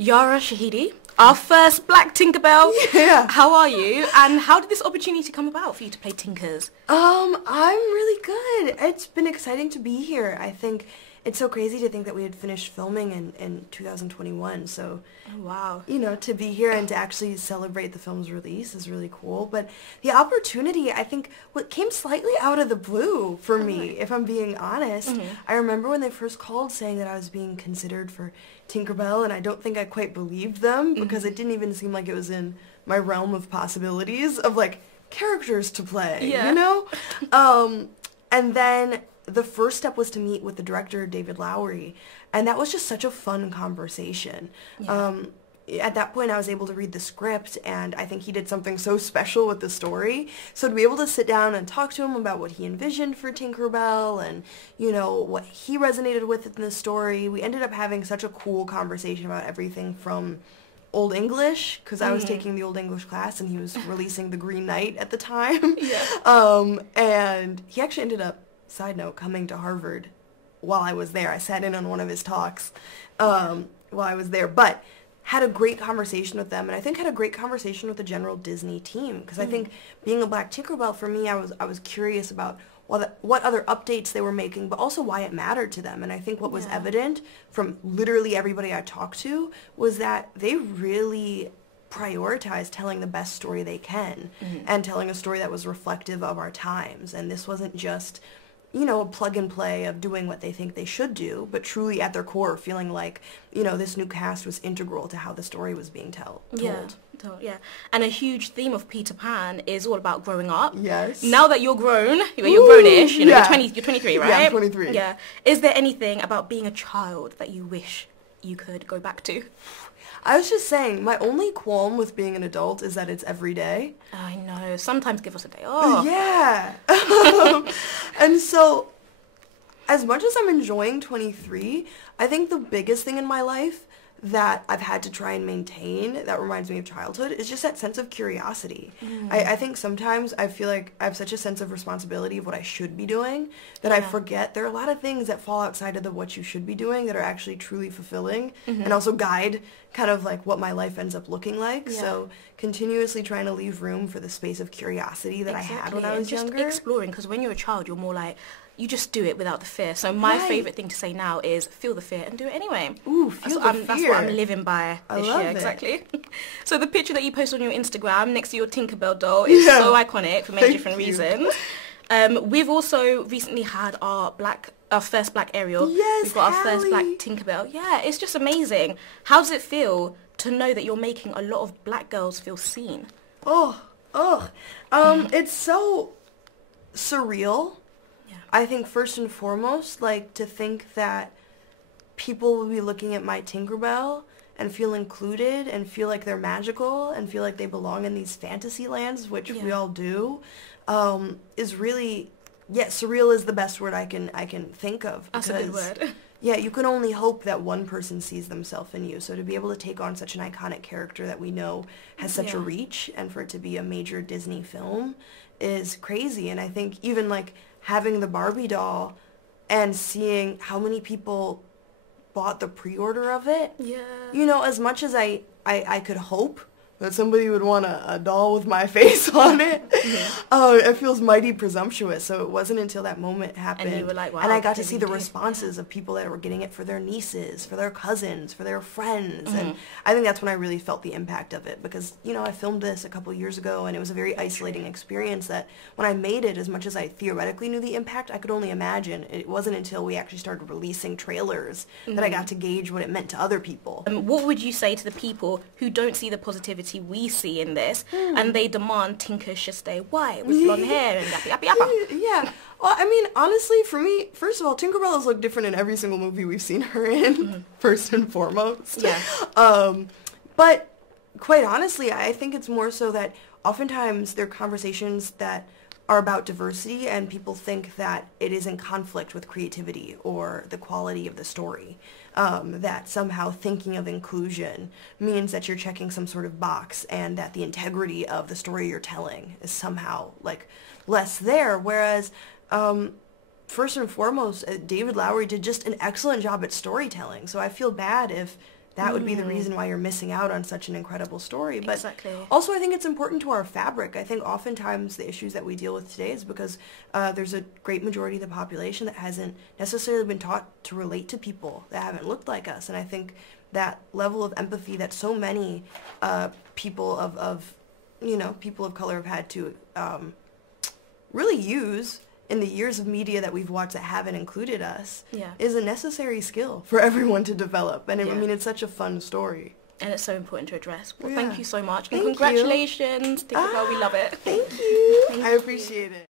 Yara Shahidi, our first Black Tinkerbell. Yeah. How are you? And how did this opportunity come about for you to play Tinkers? I'm really good. It's been exciting to be here. I think it's so crazy to think that we had finished filming in 2021. So, Oh, wow. you know, to be here and to actually celebrate the film's release is really cool. But the opportunity, I think, what came slightly out of the blue for me, if I'm being honest. Mm-hmm. I remember when they first called saying that I was being considered for Tinkerbell, and I don't think I quite believed them because it didn't even seem like it was in my realm of possibilities of, like, characters to play, Yeah. you know? And then the first step was to meet with the director, David Lowery, and that was just such a fun conversation. Yeah. At that point, I was able to read the script, and I think he did something so special with the story. So to be able to sit down and talk to him about what he envisioned for Tinkerbell and, you know, what he resonated with in the story, we ended up having such a cool conversation about everything from Old English, because I was taking the Old English class, and he was releasing The Green Knight at the time. Yeah. And he actually ended up, side note, coming to Harvard while I was there. I sat in on one of his talks while I was there, but had a great conversation with them, and I think had a great conversation with the general Disney team, because I think being a Black Tinkerbell, for me, I was curious about what other updates they were making, but also why it mattered to them. And I think what was evident from literally everybody I talked to was that they really prioritize telling the best story they can and telling a story that was reflective of our times. And this wasn't just, you know, a plug and play of doing what they think they should do, but truly at their core feeling like, you know, this new cast was integral to how the story was being told. Yeah. And a huge theme of Peter Pan is all about growing up. Yes. Now that you're grown, you're grown-ish, you know, Yeah. you're 23, right? Yeah, I'm 23. Yeah. Is there anything about being a child that you wish you could go back to? I was just saying, my only qualm with being an adult is that it's every day. I know. Sometimes give us a day off. Yeah. And so, as much as I'm enjoying 23, I think the biggest thing in my life that I've had to try and maintain that reminds me of childhood is just that sense of curiosity. I think sometimes I feel like I have such a sense of responsibility of what I should be doing that I forget there are a lot of things that fall outside of the what you should be doing that are actually truly fulfilling and also guide kind of like what my life ends up looking like. So continuously trying to leave room for the space of curiosity that I had when I was just younger. exploring, because when you're a child, you're more like, you just do it without the fear. So my favourite thing to say now is feel the fear and do it anyway. Ooh, feel the fear. That's what I'm living by this love year, it. exactly. So the picture that you post on your Instagram next to your Tinkerbell doll is so iconic for many different reasons. We've also recently had our first Black Ariel. Yes, We've got our first Hallie. Black Tinkerbell. Yeah, it's just amazing. How does it feel to know that you're making a lot of Black girls feel seen? It's so surreal. I think first and foremost, like, to think that people will be looking at my Tinkerbell and feel included and feel like they're magical and feel like they belong in these fantasy lands, which we all do, is really, surreal is the best word I can think of. That's a good word. Yeah, you can only hope that one person sees themselves in you. So to be able to take on such an iconic character that we know has such a reach, and for it to be a major Disney film is crazy. And I think even like having the Barbie doll and seeing how many people bought the pre-order of it. Yeah. You know, as much as I could hope that somebody would want a doll with my face on it, it feels mighty presumptuous. So it wasn't until that moment happened. And you were like, wow, and I got to see the responses of people that were getting it for their nieces, for their cousins, for their friends. And I think that's when I really felt the impact of it, because, you know, I filmed this a couple years ago, and it was a very isolating experience that when I made it, as much as I theoretically knew the impact, I could only imagine. It wasn't until we actually started releasing trailers that I got to gauge what it meant to other people. What would you say to the people who don't see the positivity we see in this and they demand Tinker should stay white with blonde hair and yappy yappy yappa? Yeah. Well, I mean, honestly, for me, first of all, Tinkerbell has looked different in every single movie we've seen her in, first and foremost. Yeah. But quite honestly, I think it's more so that oftentimes there are conversations that are about diversity, and people think that it is in conflict with creativity or the quality of the story. That somehow thinking of inclusion means that you're checking some sort of box, and that the integrity of the story you're telling is somehow like less there. Whereas first and foremost, David Lowery did just an excellent job at storytelling. So I feel bad if that would be the reason why you're missing out on such an incredible story. But exactly. Also, I think it's important to our fabric. I think oftentimes the issues that we deal with today is because there's a great majority of the population that hasn't necessarily been taught to relate to people that haven't looked like us. And I think that level of empathy that so many people of people of color have had to really use in the years of media that we've watched that haven't included us is a necessary skill for everyone to develop. And I mean, it's such a fun story. And it's so important to address. Well, Yeah. thank you so much. And Thank congratulations. Tinkerbell, we love it. Thank you. I appreciate it.